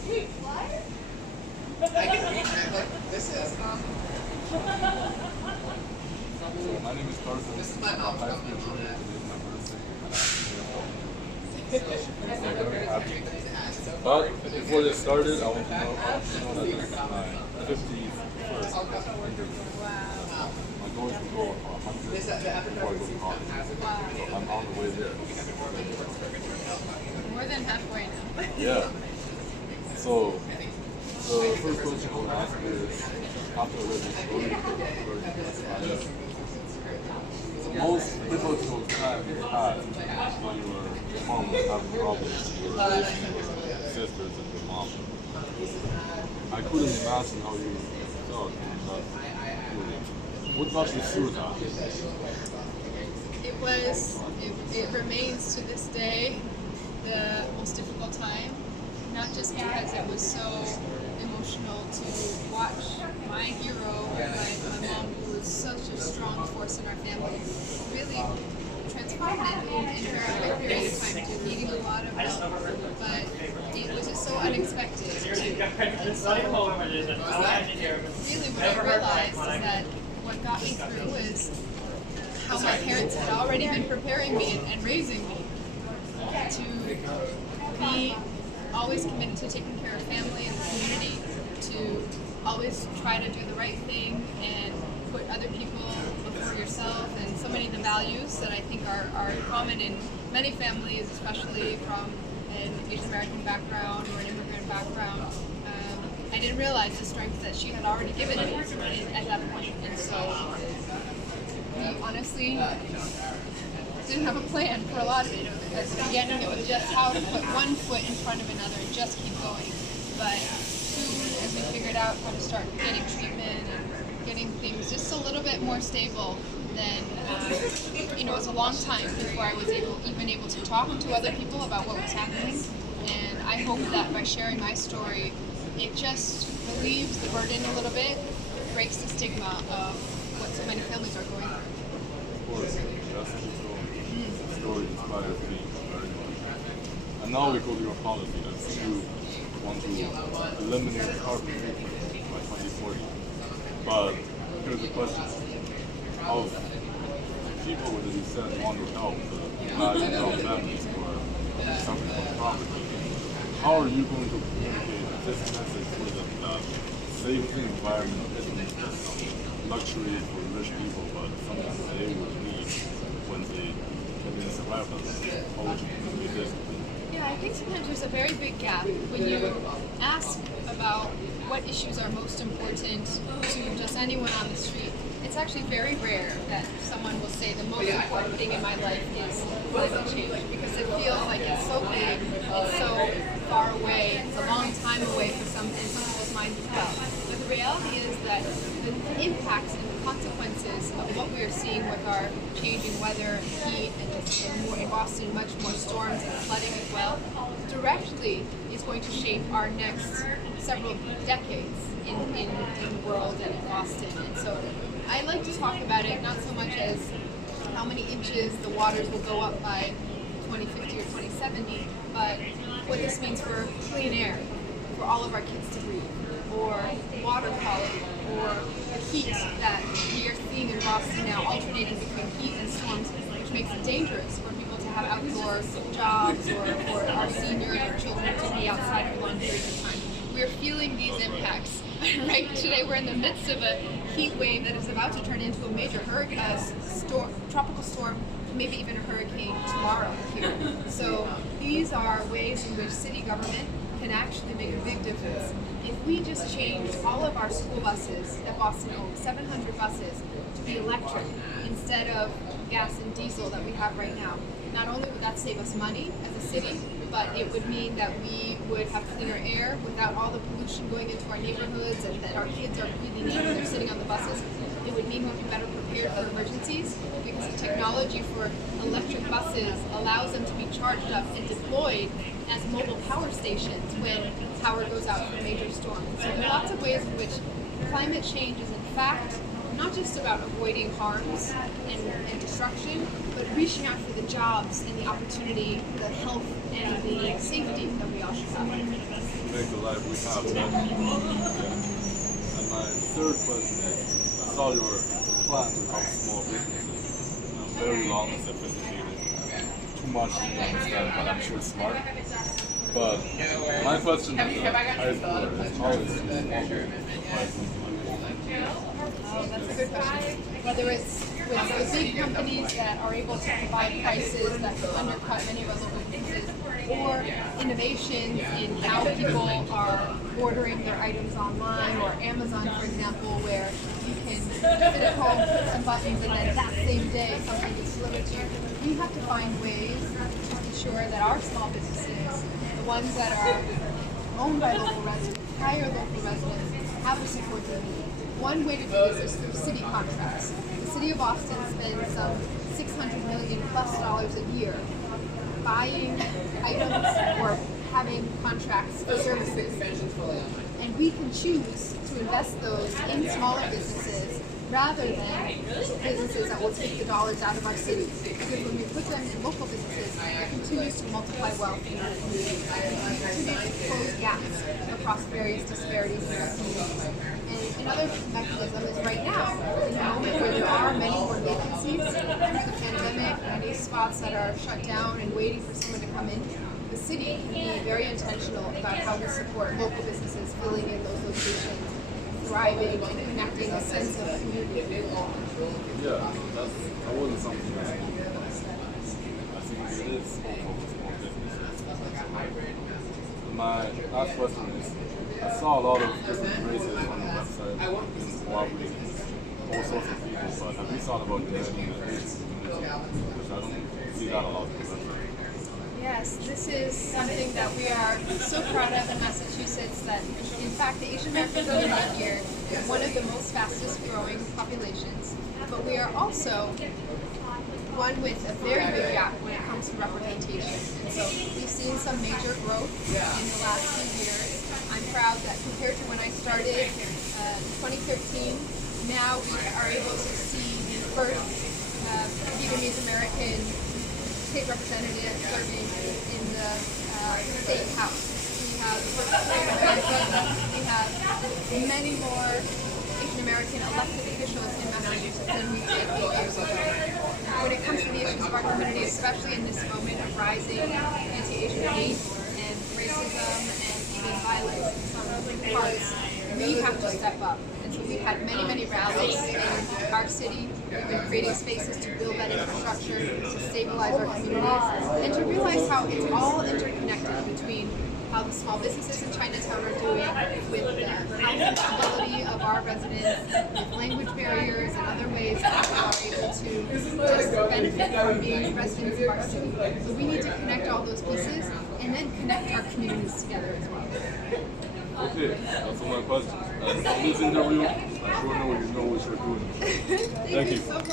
I can reach it, but this is. So my name is Carson. This is my mom's high company. school today. Today is my birthday, and I'm very happy. But before this started, I want to know that this is my 51st interview. Wow. My goal is to go for 100 before I go to college. So I'm on the way there. More than halfway now. Yeah. So the first question I want to ask is, after I read this story, the most difficult time you had when your mom was having problems with your sisters and your mom. I couldn't imagine how you felt in that period. What got you through that? It remains to this day the most difficult time, not just because it was so emotional to watch my hero, my mom, who was such a strong force in our family, really transformed in a very quick period of time to needing a lot of help, but it was just so unexpected. And so, really what I realized is that what got me through is how my parents had already been preparing me and raising me to be always committed to taking care of family and the community, to always try to do the right thing and put other people before yourself, and so many of the values that I think are common in many families, especially from an Asian American background or an immigrant background. I didn't realize the strength that she had already given me at that point, and so we honestly didn't have a plan for a lot of it. At the beginning, it was just how to put one foot in front of another and just keep going. But soon, as we figured out how to start getting treatment and getting things just a little bit more stable, then it was a long time before I was even able to talk to other people about what was happening. And I hope that by sharing my story, it just relieves the burden a little bit, breaks the stigma of what so many families are going through. Of course, that's the story. The story inspires me very much. And now we go to your policy that you want to eliminate carbon emissions by 2040. But here's the question. Of people that you said want to help the families who are suffering from poverty, how are you going to communicate this message to them that saving the environment isn't just luxury for rich people, but something they would need when they survive us? How would you communicate this? Yeah, I think sometimes there's a very big gap when you ask about what issues are most important to just anyone on the street. It's actually very rare that someone will say the most important thing in my life is climate change, because it feels like it's so big, it's so far away, it's a long time away for some people's minds as well. But the reality is that the impacts and the consequences of what we are seeing with our changing weather, heat, and more in Boston, much more storms and flooding as well, directly is going to shape our next several decades in the world and in Boston. And so I like to talk about it not so much as how many inches the waters will go up by 2050 or 2070, but what this means for clean air, for all of our kids to breathe, or water quality, or the heat that we are seeing in Boston now, alternating between heat and storms, which makes it dangerous for people to have outdoor jobs, or for our seniors or children to be outside for long periods of time. We're feeling these impacts. Right today, we're in the midst of a heat wave that is about to turn into a major tropical storm, maybe even a hurricane tomorrow here. So these are ways in which city government can actually make a big difference. If we just changed all of our school buses at Boston owns, 700 buses, to be electric instead of gas and diesel that we have right now, not only would that save us money as a city, but it would mean that we would have cleaner air without all the pollution going into our neighborhoods, and that our kids are breathing in when they're sitting on the buses. It would mean we'll be better prepared for emergencies, because the technology for electric buses allows them to be charged up and deployed as mobile power stations when power goes out for major storms. So there are lots of ways in which climate change is in fact not just about avoiding harms and destruction, but reaching out for the jobs and the opportunity, the health and the safety that we all should have. Make the life we have better. Yeah. And my third question is, I saw your plan to help small businesses. Very long and sophisticated. Too much to understand, but I'm sure it's smart. But my question is, high schooler is how is small business pricing? Oh, that's a good question. Whether it's with the big companies that are able to provide prices that can undercut many of our local businesses, or innovations in how people are ordering their items online, or Amazon, for example, where you can sit at home, put some buttons, and then that same day something gets delivered to you. We have to find ways to ensure that our small businesses, the ones that are owned by local residents, hire local residents, have the support they need. One way to do this is through city contracts. The city of Austin spends some $600 million plus a year buying items or having contracts for services. And we can choose to invest those in smaller businesses rather than businesses that will take the dollars out of our city. Because when we put them in local businesses, it continues to multiply wealth in our community. It continues to close gaps across various disparities in our community. And another mechanism is right now, in a moment where there are many more vacancies through the pandemic, many spots that are shut down and waiting for someone to come in, the city can be very intentional about how we support local businesses filling in those locations, thriving and connecting a sense of community. Yeah, that wasn't something I think it is hopeful for small businesses. My last question is, I saw a lot of different races on the website in Hawaii, all sorts of people, but have you thought about uniting the Asian community? Because I don't see that a lot on the website. Yes, this is something that we are so proud of in Massachusetts, that in fact the Asian American community here is one of the most fastest growing populations, but we are also one with a very big gap when it comes to representation. And so we've seen some major growth in the last few years. I'm proud that compared to when I started in 2013, now we are able to see the first Vietnamese American state representative serving in the state house. We have the first we have many more Asian American elected officials in Massachusetts than we did 8 years ago. When it comes to the issues of our community, especially in this moment of rising anti-Asian hate and racism and even violence in some parts, we have to step up. And so we've had many rallies in our city. We've been creating spaces to build that infrastructure, to stabilize our communities, and to realize how it's all interconnected between how the small businesses in Chinatown are doing with the housing stability of our residents, with language barriers and other ways that we are able to just benefit from being residents of our city. So we need to connect all those pieces and then connect our communities together as well. Okay, that's all my questions. From this interview, I sure know you know what you're doing. Thank you so much.